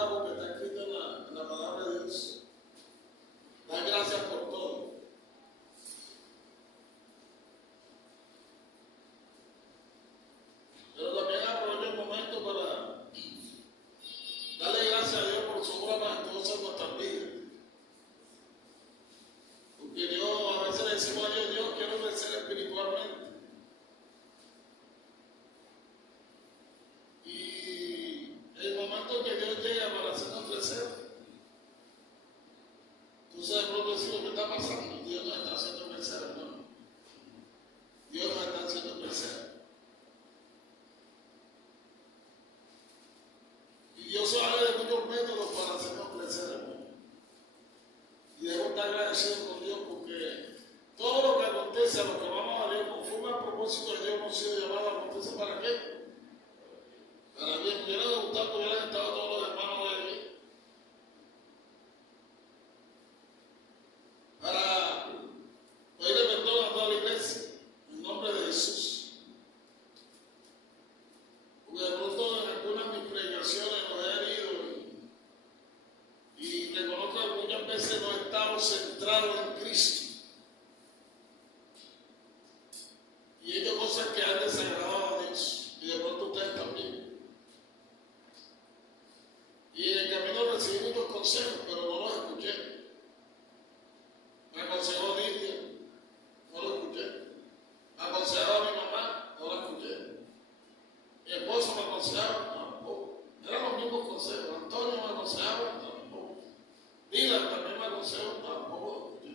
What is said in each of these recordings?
disfrutar lo que está escrito en la palabra de Dios. Da gracias por todo. Pero también aprovecho el momento para darle gracias a Dios por su obra majestuosa en nuestras vidas. Porque Dios, a veces le decimos a Dios, Dios, quiero crecer espiritualmente. Y el momento que Dios llega para hacernos crecer, tú sabes pronto decir lo que está pasando. Dios nos está haciendo crecer, hermano. Dios nos está haciendo crecer. Y Dios se vale de muchos métodos para hacernos crecer, hermano. Y debo estar agradecido con Dios porque todo lo que acontece, a lo que vamos a Dios, conforme al propósito de Dios, hemos sido llamados, acontece para qué. Para bien, me hubiera gustado que hubieran estado todos los hermanos de aquí. Para pedirle perdón a toda la iglesia, en nombre de Jesús. Porque de pronto en algunas de mis predicaciones los he herido y reconozco que muchas veces no estamos centrados en Cristo. Y he hecho cosas que han desagradado a Dios. Y de pronto ustedes también. Y en el camino recibí muchos consejos, pero no los escuché. Me aconsejó Lidia, no lo escuché. Me aconsejaba a mi mamá, no la escuché. Mi esposo me aconsejaba, tampoco. Eran los mismos consejos. Antonio me aconsejaba, tampoco. Dylan también me aconsejó, tampoco lo escuché.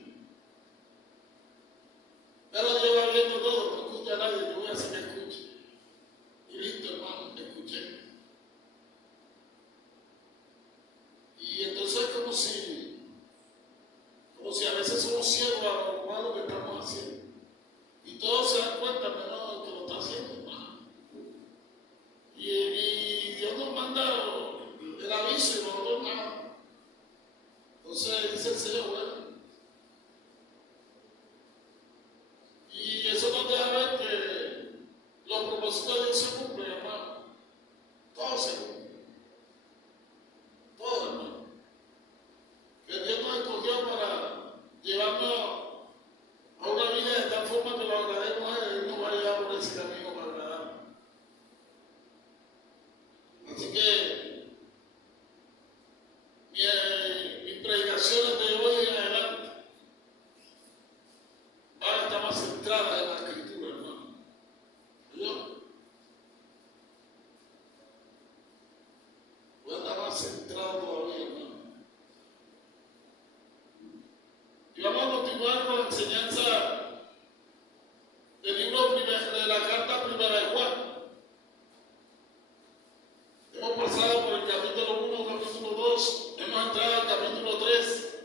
Pero Dios va viendo todo, no escucha a nadie, yo voy a hacer que escuche. Y listo, hermano, escuché. Y entonces es como si a veces somos ciegos a lo malo que estamos haciendo. Y todos se dan cuenta, menos que lo está haciendo, hermano. Y Dios nos manda el aviso y nosotros nada. Entonces dice el Señor, bueno. Y eso nos deja ver que los propósitos de Dios se cumplen, hermano. Todo se cumple. Todo, hermano. Que Dios nos escogió para llevarnos a una vida de tal forma que lo agrademos a Él, no va a llevar por ese camino para agradarnos. Así que mis predicaciones de hoy en adelante van a estar más centradas en la Escritura, hermano. ¿Yo? Voy a estar más centrado todavía, hermano. Y vamos a continuar con la enseñanza del libro de la carta primera de Juan. Hemos pasado por el capítulo 1, capítulo 2, hemos entrado al capítulo 3.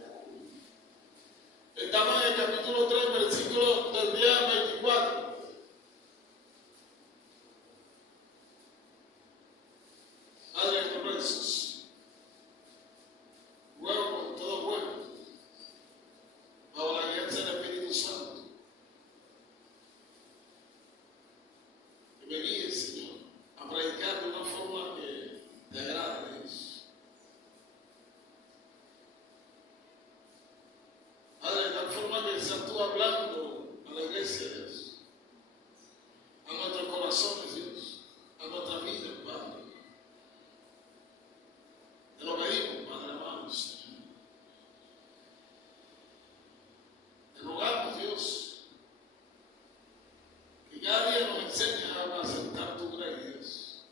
Estamos en el capítulo 3, versículo del día 24. Padre, en el nombre de Jesús, ruego con todo pueblo, bajo la guianza del Espíritu Santo, que me guíe, Señor, a predicar de una forma que te agrade a Dios. Padre, de tal forma que seas tú hablando a la iglesia, Dios, a nuestros corazones, Dios, a nuestra vida, Padre. Te lo pedimos, Padre amado, Señor. Te rogamos, Dios, que cada día nos enseñes a aceptar tu gracia, Dios.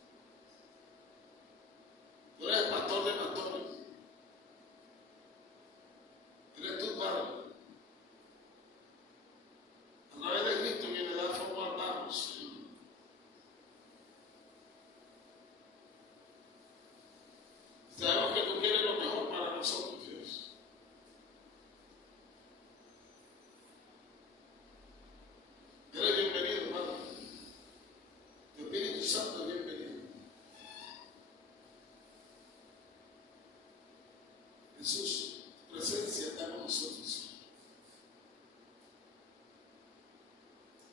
Tú eres el pastor de pastores. Eres tu Padre. A través de Cristo que le da forma al barro, Señor. Sabemos que tú quieres lo mejor para nosotros, Dios. Eres bienvenido, Padre. Tu Espíritu Santo es bienvenido. Jesús, tu presencia está con nosotros.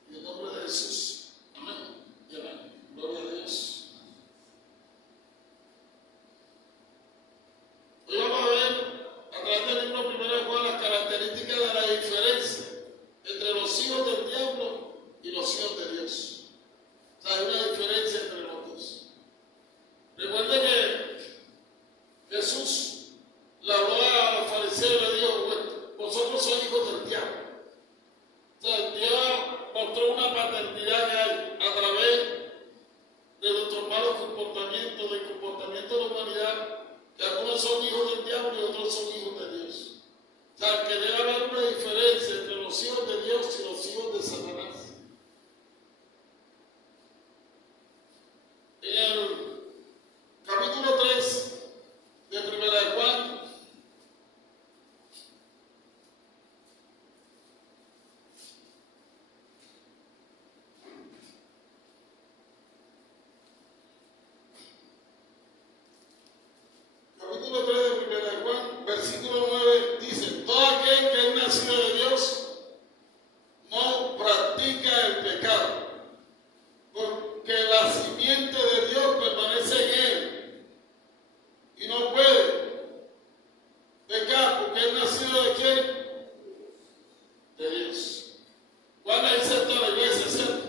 En el nombre de Jesús. Amén. Y amén. Gloria a Dios. son hijos del diablo y otros son hijos de Dios. O sea, que debe haber una diferencia entre los hijos de Dios y los hijos de Satanás. En el capítulo 3 de Primera de Juan, versículo 9 dice: todo aquel que es nacido de Dios no practica el pecado, porque la simiente de Dios permanece en él y no puede pecar, porque es nacido de quién? De Dios. ¿Cuál es esto de la iglesia? ¿Cierto?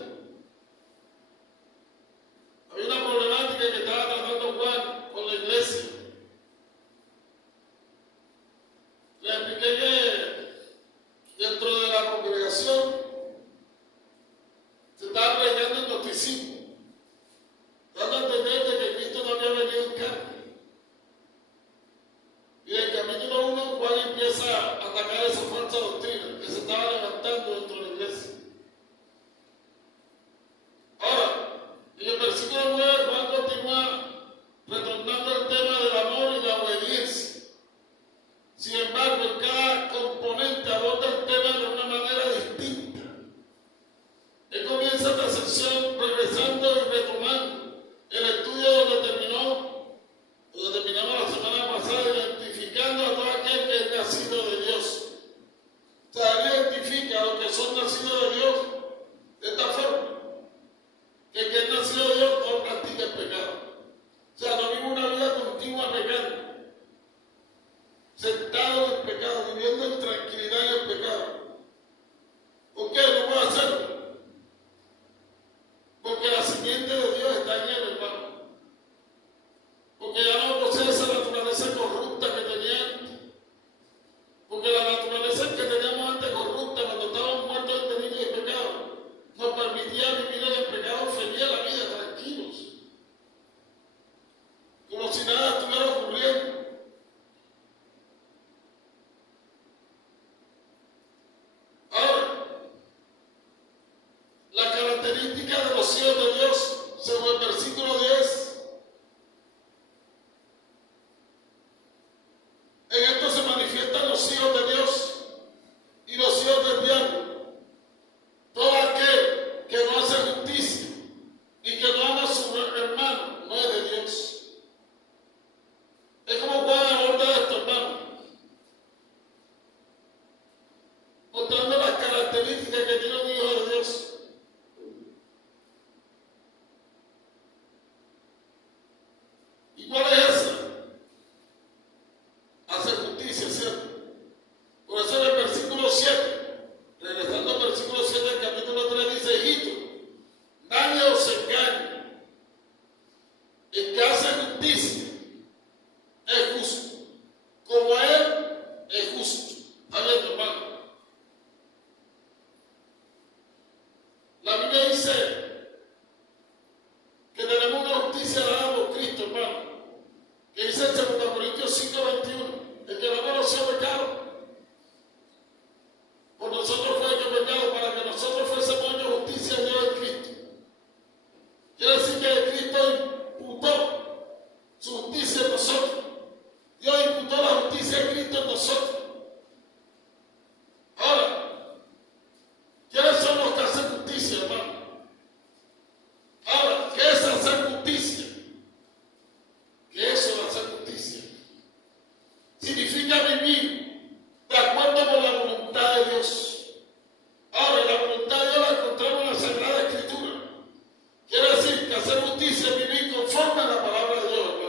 Había una problemática que estaba tratando Juan con la iglesia. Le expliqué que dentro de la congregación se estaba predicando el gnosticismo, dando a entender de que Cristo no había venido en carne. Y en el capítulo 1 Juan empieza a atacar esa falsa doctrina que se estaba levantando dentro de la iglesia. Ahora, en el versículo 9 Juan continúa retornando al tema del amor y la obediencia. Sin embargo, en cada componente aborda el tema de una manera distinta. Él comienza esta sección regresando y retomando el estudio donde terminamos la semana pasada, identificando a todo aquel que es nacido de Dios. O sea, él identifica a los que son nacidos de Dios de esta forma: que el que es nacido de Dios no practica el pecado. O sea, no vive una vida continua pecando, sentado en el pecado, viviendo en tranquilidad en el pecado. ¿Por qué no puede hacerlo? Porque la simiente de Dios está en él, hermano. Porque ya no posee esa naturaleza corrupta que tenía antes. Porque la naturaleza que teníamos antes corrupta, cuando estábamos muertos en delirio y pecado, nos permitía vivir en el pecado feliz a la vida, tranquilos, como si nada estuviera ocurriendo. Ahora, la característica de los hijos de Dios, según el versículo 10, en esto se manifiestan los hijos de Dios y los hijos del diablo. Todo aquel que no hace justicia y que no ama a su hermano no es de Dios. Es como Juan aborda esto, hermano, mostrando las características que tiene un hijo de Dios. ¿Y cuál es esa? Hacer justicia, ¿cierto? Por eso en el versículo 7, regresando al versículo 7 del capítulo 3, dice: hijito, nadie os engañe. El que hace justicia es justo, como él es justo. ¿Está bien, hermano? La Biblia dice que tenemos una justicia dada por Cristo, hermano, que dice en 2 Corintios 5:21: el que no conoció pecado, por nosotros fue hecho pecado, para que nosotros fuésemos hechos justicia de Dios en Cristo. Quiere decir que Cristo imputó su justicia en nosotros. Dios imputó la justicia de Cristo en nosotros. Ahora, ¿quiénes son los que hacen justicia, hermano? Ahora, ¿qué es hacer justicia? ¿Qué es eso de hacer justicia? Significa vivir de acuerdo con la voluntad de Dios. Ahora, la voluntad de Dios la encontramos en la Sagrada Escritura. Quiere decir que hacer justicia es vivir conforme a la palabra de Dios, hermano.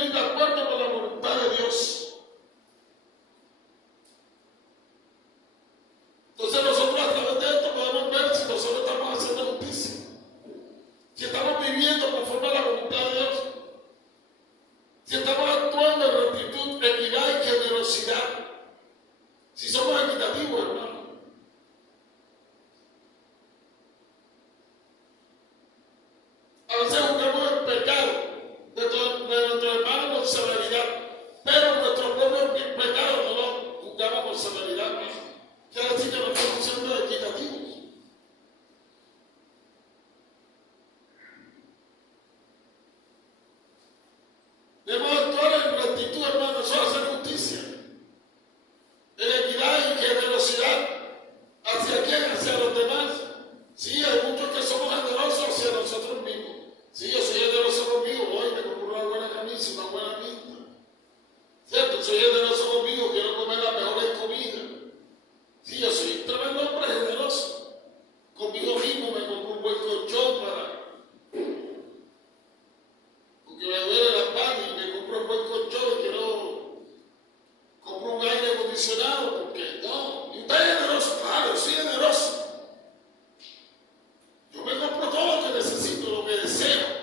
vivir de acuerdo con la voluntad de Dios. Entonces nosotros a través de esto podemos ver si nosotros estamos haciendo justicia, si estamos viviendo conforme a la voluntad de Dios, si estamos actuando en rectitud, equidad y generosidad, si somos equitativos, hermano. A veces juzgamos el pecado de nuestro hermano con severidad, pero nuestro propio pecado no lo juzgamos con severidad. Quiere decir que no estamos siendo equitativos. Debemos actuar en rectitud, hermano, eso es hacer justicia, en equidad y generosidad. ¿Hacia quién? Hacia los demás. Sí, hay muchos que somos generosos hacia nosotros mismos. Sí, yo soy generoso conmigo, hoy me compro una buena camisa, una buena pinta. ¿Cierto? Soy generoso conmigo, quiero comer las mejores comidas. Sí, yo soy un tremendo hombre generoso. Conmigo mismo me compro un buen colchón porque me duele la espalda y me compro un buen colchón y compro un aire acondicionado, porque no. ¿Y usted es generoso? Claro, soy generoso. Yo me compro todo lo que necesito, lo que deseo.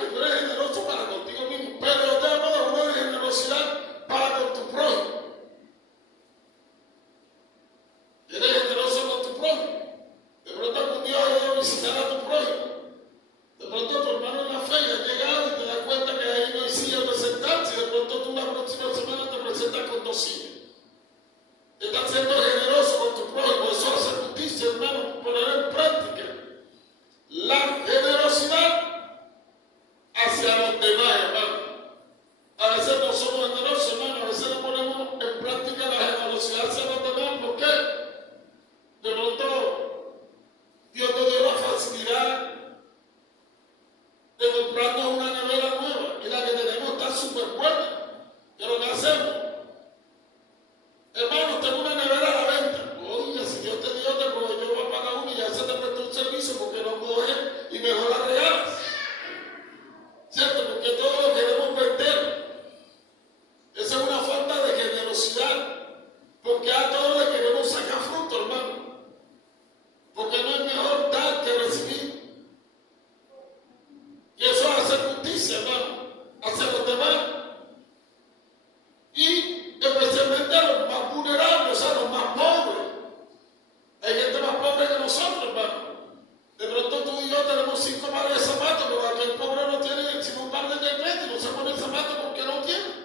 Que tú eres generoso para contigo mismo, pero yo te hablo de una generosidad para con tu prójimo. Eres generoso con tu prójimo. De pronto algún día has ido a visitar a tu prójimo. De pronto tu hermano en la fe ya ha llegado y te das cuenta que ahí no hay silla donde sentarse. De pronto tú la próxima semana te presentas con 2 sillas. Estás siendo generoso con tu prójimo. Eso hace justicia, hermano, poner en práctica la generosidad hacia los demás, hermano. A veces no somos generosos, hermano. A veces no ponemos en práctica la generosidad hacia los demás. ¿Por qué? De pronto Dios te dio la facilidad de comprarnos una nevera nueva y la que tenemos está súper buena. ¿Qué es lo que hacemos? Hermano, tengo una nevera a la venta. Oye, si Dios te dio, te proveyó para pagar una y ya se te prestó un servicio, porque no coges y mejor la regalas. ¿Cierto? Porque todo lo queremos vender. Esa es una falta de generosidad. Porque a todos le queremos sacar fruto, hermano. Porque no es mejor dar que recibir. Y eso es hacer justicia, hermano, hacia los demás. Y especialmente a los más vulnerables, a los más pobres. Hay gente más pobre que nosotros, hermano. De pronto tú y yo tenemos 5 pares de zapatos, pero aquel pobre no tiene sino un par de decretos y no se pone el zapato porque no tiene.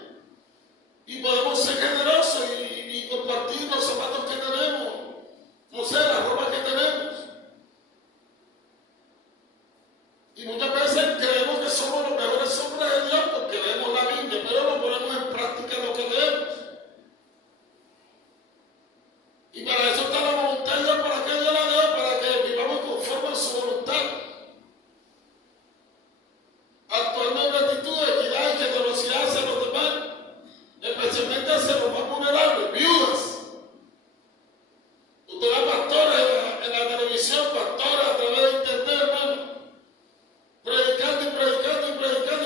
Y podemos ser generosos y compartir los zapatos que tenemos, no sé, la ropa que tenemos. Y muchas veces creemos que somos los mejores hombres de Dios porque leemos la Biblia, pero no ponemos en práctica lo que leemos. Y para eso está la voluntad de Dios, para que Dios la dio, para que vivamos conforme a su voluntad. Actuando en rectitud, equidad y generosidad hacia los demás, especialmente hacia los más vulnerables, viudas. Usted ve pastores en la televisión, pastores a través de internet, hermano, predicando y predicando y predicando.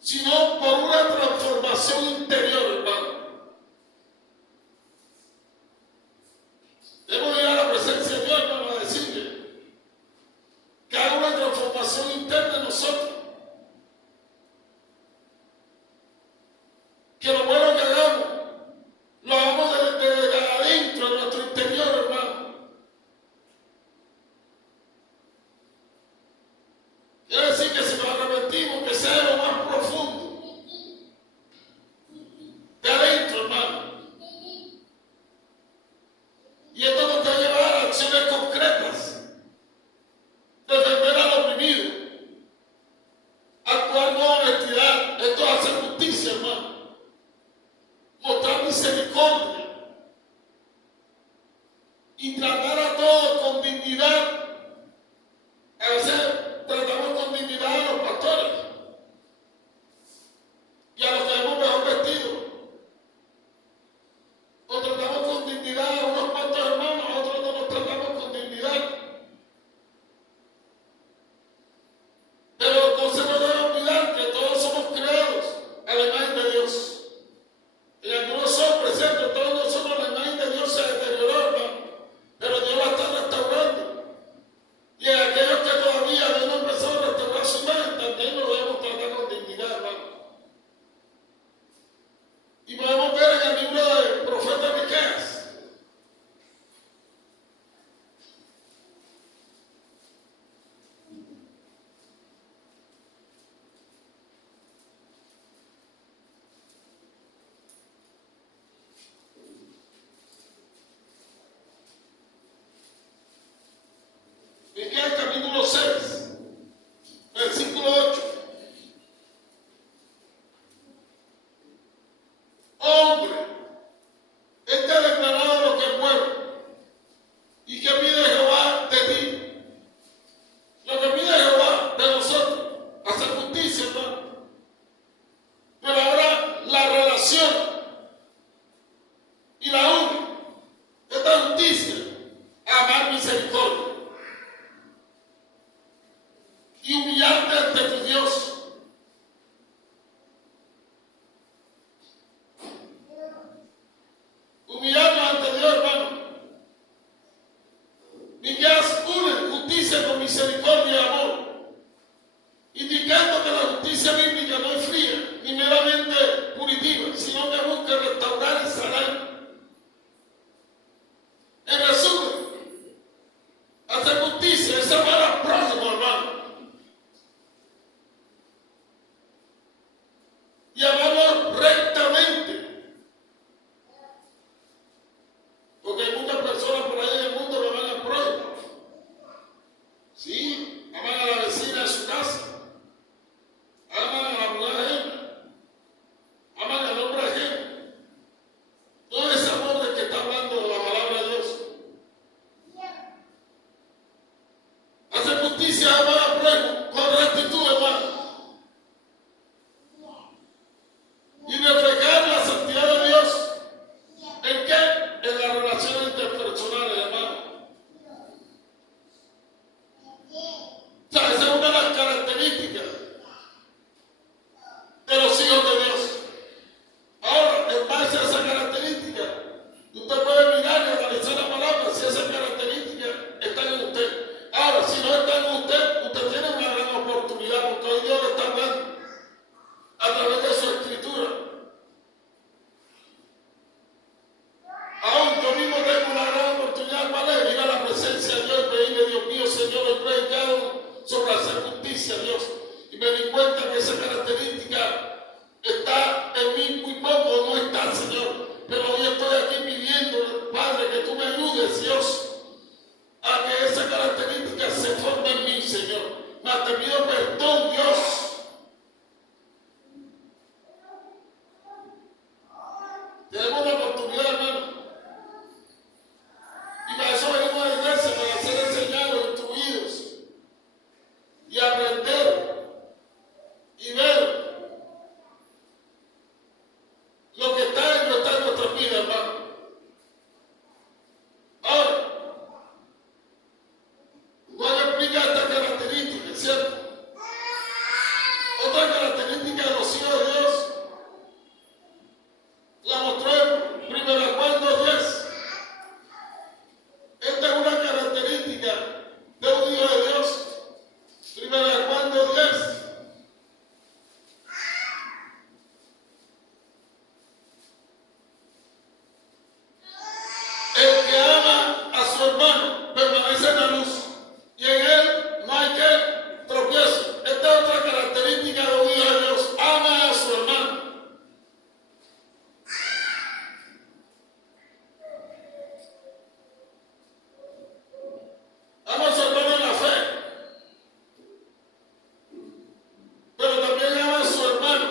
sino por una transformación interior, hermano. Debemos ir a la presencia de Dios, hermano, a decirle que haga una transformación interna en nosotros. Que lo bueno que hagamos, lo hagamos desde adentro, de nuestro interior, hermano. Quiere decir que si nos arrepentimos, que sea lo más profundo, de adentro, hermano. Y esto nos va a llevar a acciones concretas, defender al oprimido, actuar con honestidad. Esto es hacer justicia, hermano. Mostrar misericordia y tratar a todos con dignidad. A veces tratamos con dignidad a los pastores y a los que hemos mejor vestido. O tratamos con dignidad a unos cuantos hermanos, a otros no nos tratamos con dignidad. Pero no se nos debe olvidar que todos somos creados a la imagen de Dios. Y algunos hombres, ¿cierto? Todos nosotros la imagen de Dios se deterioró, hermano. Pero Dios la está restaurando. Y a aquellos que todavía no han empezado a restaurar su imagen, también lo debemos tratar con dignidad, hermano. Y podemos ver en el libro del profeta Miqueas, Miqueas capítulo 6, versículo 8. Hombre, este ha declarado lo que es bueno. ¿Y qué pide Jehová de ti? Lo que pide Jehová de nosotros, hacer justicia, hermano. Pero ahora la relación y la une, esta justicia, amar misericordia y humillarte ante tu Dios. Humillarnos ante Dios, hermano. Miqueas une justicia con misericordia y amor, indicando que la justicia bíblica no es fría ni meramente punitiva, sino que busca restaurar y sanar. En resumen, hacer justicia es amar al prójimo, hermano. Y amarlo rectamente. Porque hay muchas personas por ahí en el mundo que aman al prójimo. Sí, aman a la vecina de su casa. Aman a la mujer ajena. Aman al hombre ajeno. No es amor del que está hablando de la palabra de Dios. Hacer justicia es amar al prójimo con rectitud, hermano. Otra característica de los hijos de Dios la mostró en 1 Juan 10. Esta es una característica de un hijo de Dios. 1 Juan 10. El que ama a su hermano permanece en la luz y en él no hay que tropiezo. Esta es otra característica de un hijo de Dios. Ama a su hermano. Ama a su hermano en la fe, pero también ama a su hermano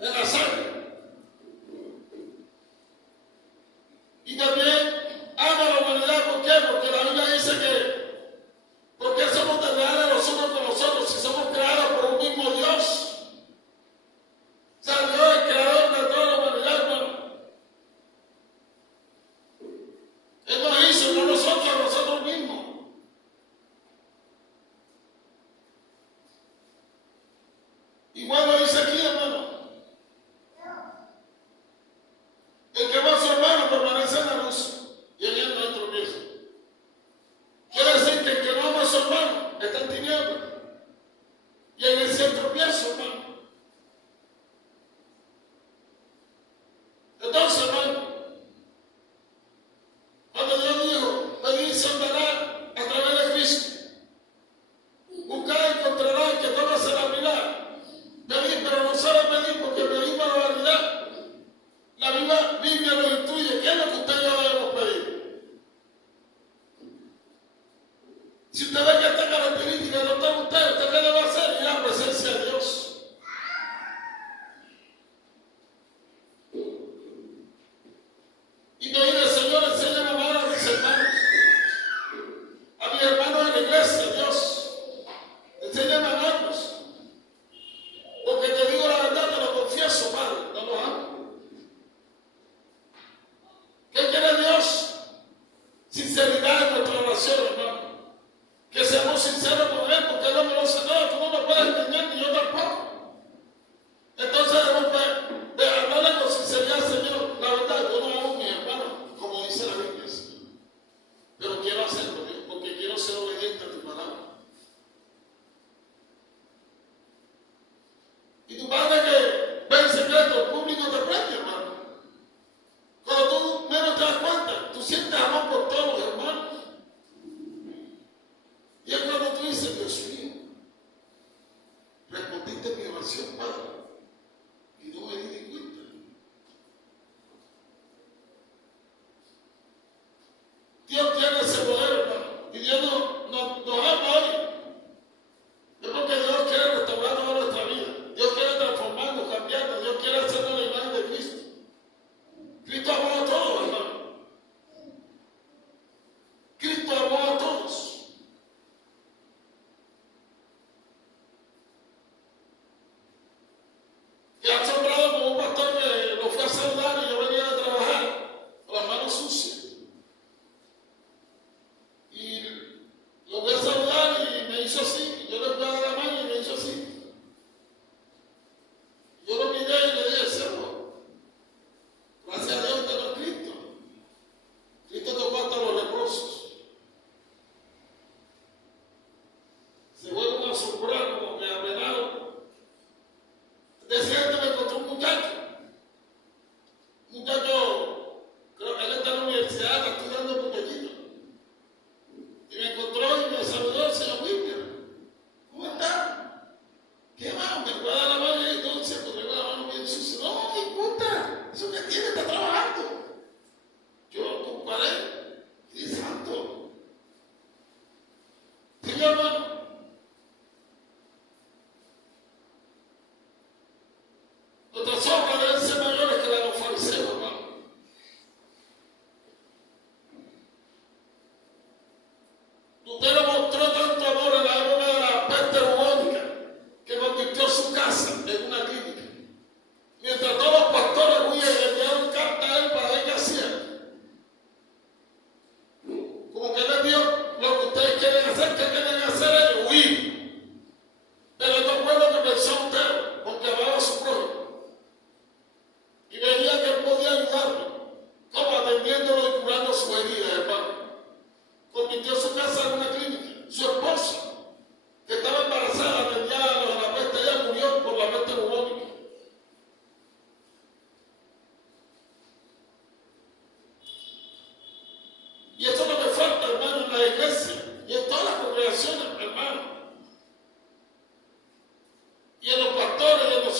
en la sangre. Y también ama a la humanidad. ¿Por qué? Porque la Biblia dice que ¿por qué somos tan leales los unos con los otros si somos creados por un mismo Dios? O sea, Dios es el creador de toda la humanidad, hermano. Él nos hizo, no nosotros a nosotros mismos. Igual lo dice aquí, hermano. El que ama a su hermano permanece en la luz y en él no hay tropiezo. Quiere decir que el que no ama a su hermano está en tinieblas y en él sí hay tropiezo, hermano. Entonces, hermano, cuando Dios dijo, pedid y se os dará a través de Cristo, buscad y encontrarás, que todo se abrirá. Pedid, pero no sabe pedir porque pedimos la vanidad. La misma Biblia nos instruye. ¿Qué es lo que usted y yo debemos pedir? Si usted ve que esta característica no está en usted qué debe hacer? Ir a la presencia de Dios. Y pedirle, Señor, enséñame a amar a mis hermanos, a mis hermanos en la iglesia, Dios. Enséñame a amarlos. Porque te digo la verdad, te lo confieso, Padre, no los amo. ¿Qué quiere Dios? Sinceridad en nuestra oración, hermano. Que seamos sinceros con Él, porque Él no me lo hace nada, tú no me puedes engañar, ni yo tampoco. Entonces debemos de hablarle con sinceridad, Señor. La verdad, yo no amo a mi hermano, como dice la Biblia, Señor. Pero quiero hacerlo, Dios, porque quiero ser obediente a tu palabra. Y tu Padre que ve en secreto, el público te premia, hermano. Cuando tú menos te das cuenta, tú sientes amor por todos los hermanos. Y es cuando tú dices, Dios mío, respondiste mi oración, Padre, y no me di ni cuenta. Dios tiene ese poder, hermano, y Dios nos ama hoy. Es porque Dios quiere restaurar toda nuestra vida. Dios quiere transformar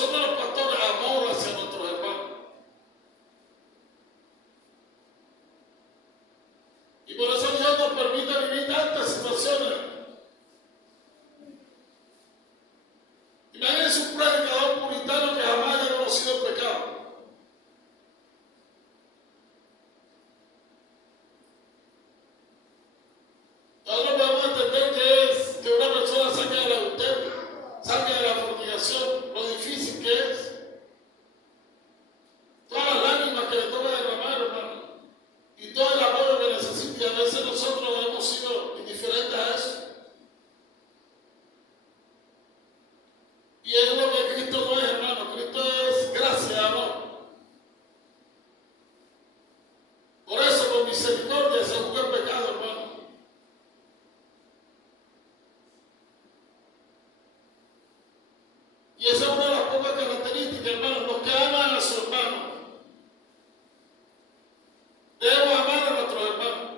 nosotros los pastores, amor hacia nuestros hermanos. Y por eso Dios nos permite vivir tantas situaciones. Imagínense un predicador puritano que jamás haya conocido el pecado. Nosotros podemos entender que es que una persona salga del adulterio, salga de la fornicación, lo difícil que es. Todas las lágrimas que le toca derramar, hermano, y todo el apoyo que necesita. Y a veces nosotros hemos sido indiferentes a eso. Y es lo que Cristo no es, hermano. Cristo es gracia, amor. Por eso, con misericordia se juzga el pecado, hermano. Y esa es una de las pocas características, hermano. Los que aman a su hermano. Debemos amar a nuestros hermanos.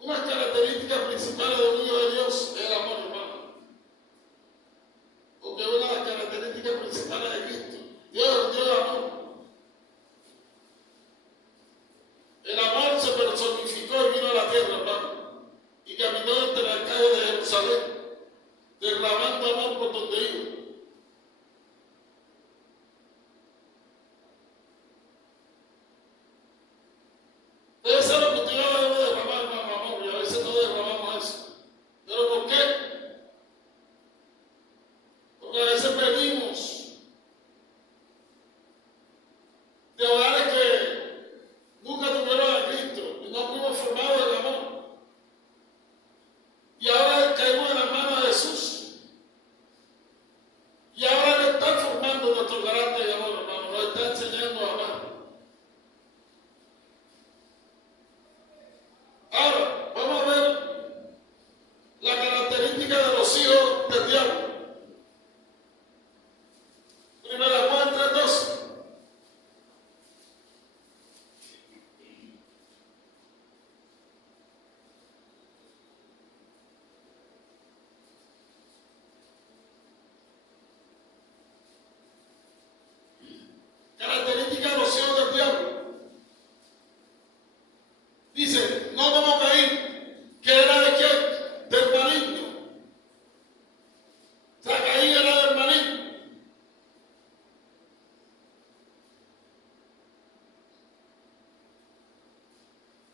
Una característica principal de un hijo de Dios es el amor, hermano. Porque es una de las características principales de Cristo. Dios es un Dios de amor. El amor se personificó y vino a la tierra, hermano. Y caminó entre las calles de Jerusalén, derramando amor por donde iba. Debe ser lo que usted debe derramar, hermano, amor, y a veces no derramamos eso. ¿Pero por qué? Porque a veces venimos de hogares que nunca tuvieron a Cristo y no fuimos formados en amor. Y ahora caemos en las manos de Jesús. Y ahora Él está formando nuestro carácter de amor, hermano. Nos está enseñando a amar. Ahora, vamos a ver la característica de los hijos del diablo. Primera Juan 3:12. Característica de los hijos del diablo. Dice, no como Caín, que era de quién? Del maligno. O sea, Caín era del maligno.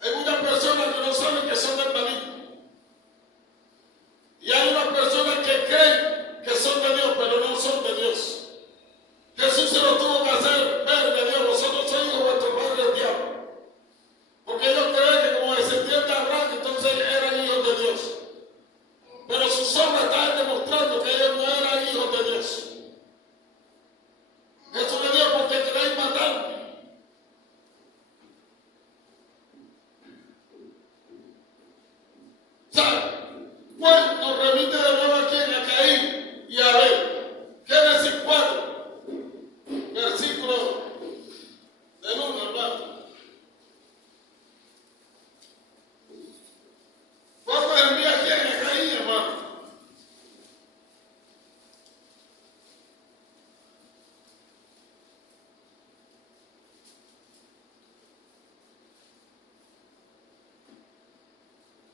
Hay muchas personas que no saben que son del maligno. Y hay unas personas que creen que son de Dios, pero no son de Dios. Jesús se lo tuvo que hacer ver de Dios. Vosotros sois hijos de vuestro padre el diablo. Porque ellos creen que como descendientes de Abraham, entonces eran hijos de Dios. Pero sus obras estaban demostrando que ellos no eran hijos de Dios. Jesús le dijo, porque queréis matarme. ¿Sabe? Pues nos remite de nuevo aquí a Caín y a Abel. Génesis 4, versículo del 1, hermano. ¿Cuánto envía aquí a Caín, hermano?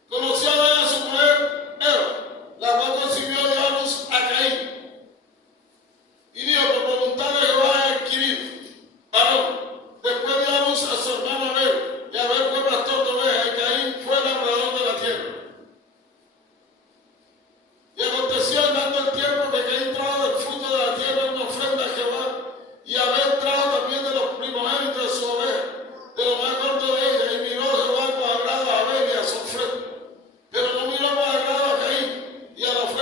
Conoció a su mujer Eva, la cual concibió y dio a luz a Caín. Y dijo, por voluntad de Jehová he adquirido varón. Después dio a luz a su hermano Abel, y Abel fue pastor de ovejas, y Caín fue labrador de la tierra. Y aconteció andando el tiempo que Caín trajo del fruto de la tierra una ofrenda a Jehová, y Abel trajo también de los primogénitos de su oveja, de lo más corto de ella, y miró Jehová con agrado a Abel y a su ofrenda. Pero no miró con agrado a Caín y a la ofrenda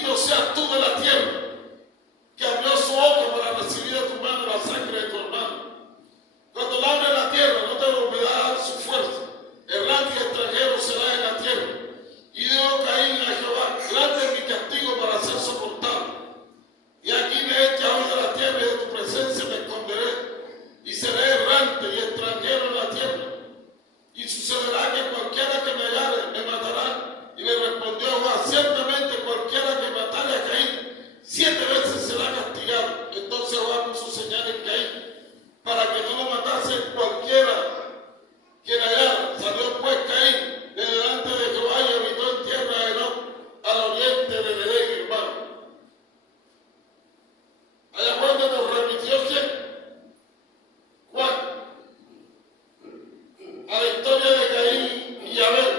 Bendito seas tú de la tierra, que abrió su boca para recibir de tu mano la sangre de tu hermano. Cuando labres la tierra, no te volverá a dar su fuerza. Errante y extranjero será en la tierra. Y dijo Caín a Jehová: grande es mi castigo para ser soportado. Y aquí me echa hoy de la tierra, y de tu presencia me esconderé. Y seré errante y extranjero en la tierra. Y sucederá que cualquiera que me hallare me matará. Y le respondió Jehová: ciertamente cualquiera que matare a Caín 7 veces será castigado. Entonces Jehová puso señal en Caín, para que no lo matase cualquiera que le hallara. Salió pues Caín de delante de Jehová y habitó en tierra de Enoc, al oriente de Edén, hermano. Allá cuando nos remitió ¿quién? Juan, a la historia de Caín y Abel,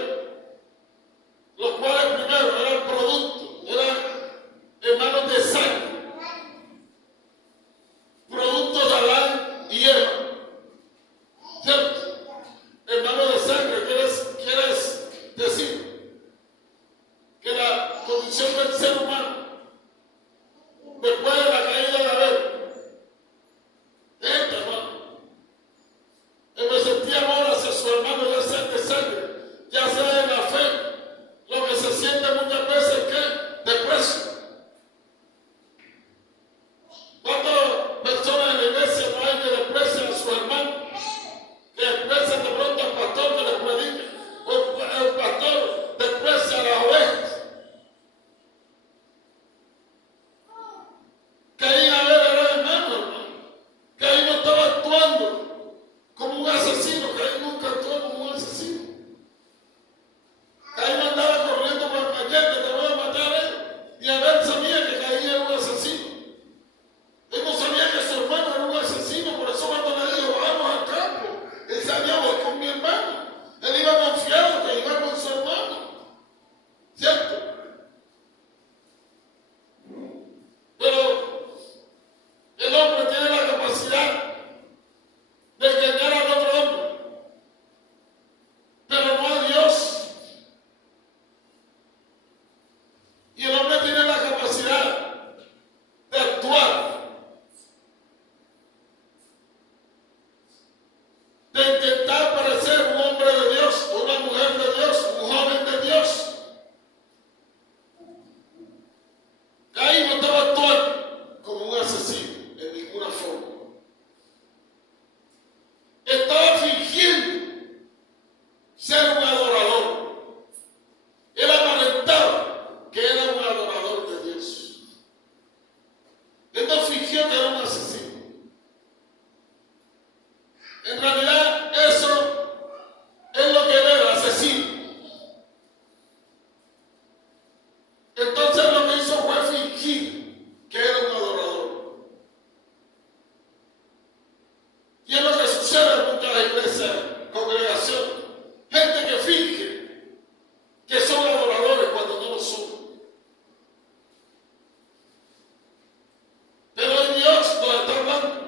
los cuales primero eran productos, eran hermanos de sangre, productos de Adán y Eva, ¿cierto? Hermanos de sangre, ¿quieres decir que la condición del ser humano después de la caída de Abel, hermano, en vez de sentir amor hacia su hermano, ya sea de sangre, ya sea en la fe, lo que se siente muchas veces es que desprecio. ¿Cuántas personas en la iglesia no hay que desprecian a su hermano? Que desprecian de pronto al pastor que les predica, o el pastor desprecia a las ovejas. Caín y Abel eran hermanos. Caín no estaba actuando como un asesino. Caín nunca actuó como un asesino. Caín no andaba corriendo por el machete: te voy a matar a él. Y Abel sabía que Caín era un asesino. Él no sabía que su hermano era un asesino. Por eso cuando le dijo: vamos al campo, él sabía: voy con mi hermano. Él iba confiado que iba con su hermano, ¿cierto? Pero el hombre tiene la capacidad de engañar al otro hombre, pero no a Dios. Y el hombre tiene la capacidad de actuar, de intentar parecer un hombre de Dios, una mujer de Dios, un joven de Dios. Caín no estaba actuando como un asesino en ninguna forma. Estaba fingiendo ser un adorador. Él aparentaba que era un adorador de Dios. Él no fingió que era un asesino. En realidad eso es lo que él era, asesino. Entonces lo que hizo fue fingir que era un adorador. Y es lo que sucede en muchas iglesias, congregaciones. Gente que finge que son adoradores cuando no lo son. Pero hoy Dios nos está hablando.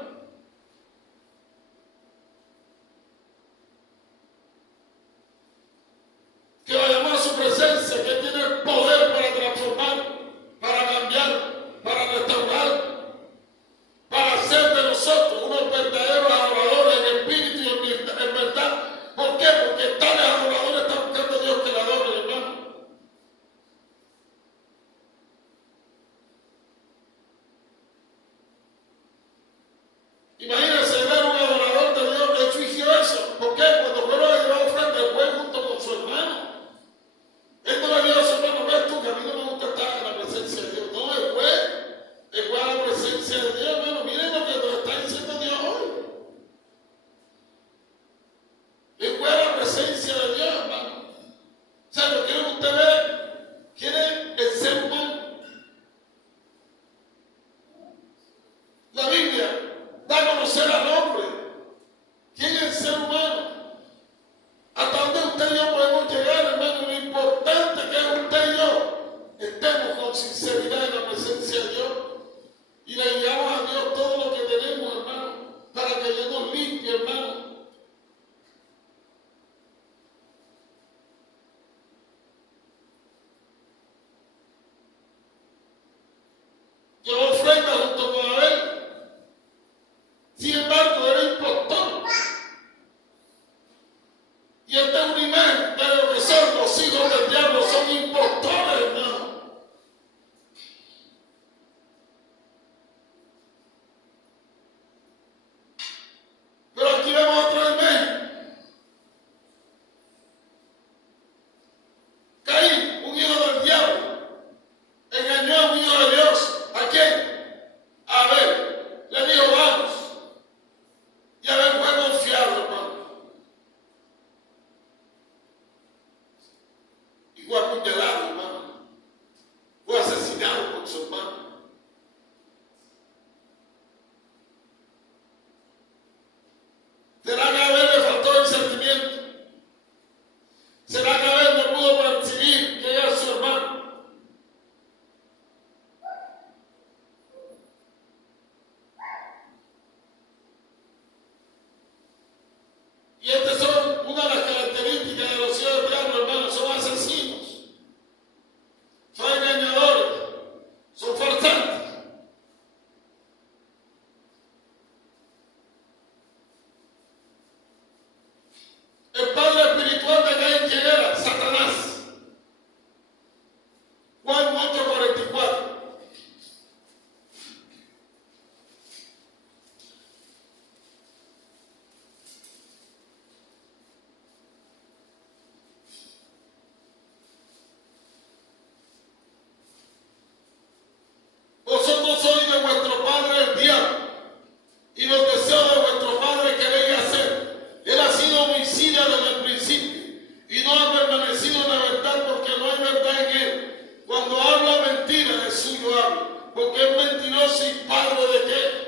Que vayamos a su presencia, que tiene el poder para transformar, para cambiar, para restaurar, para hacer de nosotros unos verdaderos adoradores en espíritu y en verdad. ¿Por qué? Porque tales adoradores están buscando a Dios que le adoren, hermano. Imagínense ver un adorador de Dios que fingió eso. ¿Por qué? Cuando fueron a llevar ofrenda, él fue junto con su hermano. Él no le dijo a su hermano: ves tú que a mí no me gusta estar en la presencia de Dios. No, él fue a la presencia de Dios, hermano. Miren lo que nos está diciendo Dios hoy. Él fue a la presencia de Dios, hermano. O sea, lo quiero que usted vea quién es el ser humano. La Biblia da a conocer al hombre. ¿Quién es el ser humano? Hasta donde usted y yo podemos llegar, hermano. Lo importante que es usted y yo estemos con sinceridad en la presencia de Dios y le digamos a Dios todo lo que tenemos, hermano, para que Dios nos limpie, hermano. su hermano. ¿Será que a Abel le faltó discernimiento? ¿Será que Abel no pudo percibir que era su hermano? Y estas son una de las características de los hijos del diablo, hermanos. Son asesinos, son engañadores, son farsantes. El padre espiritual de Caín, ¿quién era? Satanás. Juan 8:44. Vosotros sois de vuestro padre el diablo, y los deseos de vuestro padre queréis hacer. Él ha sido homicida desde el principio, y no ha permanecido en la verdad, porque no hay verdad en él. Cuando habla mentira, de suyo habla, porque es mentiroso y padre de qué?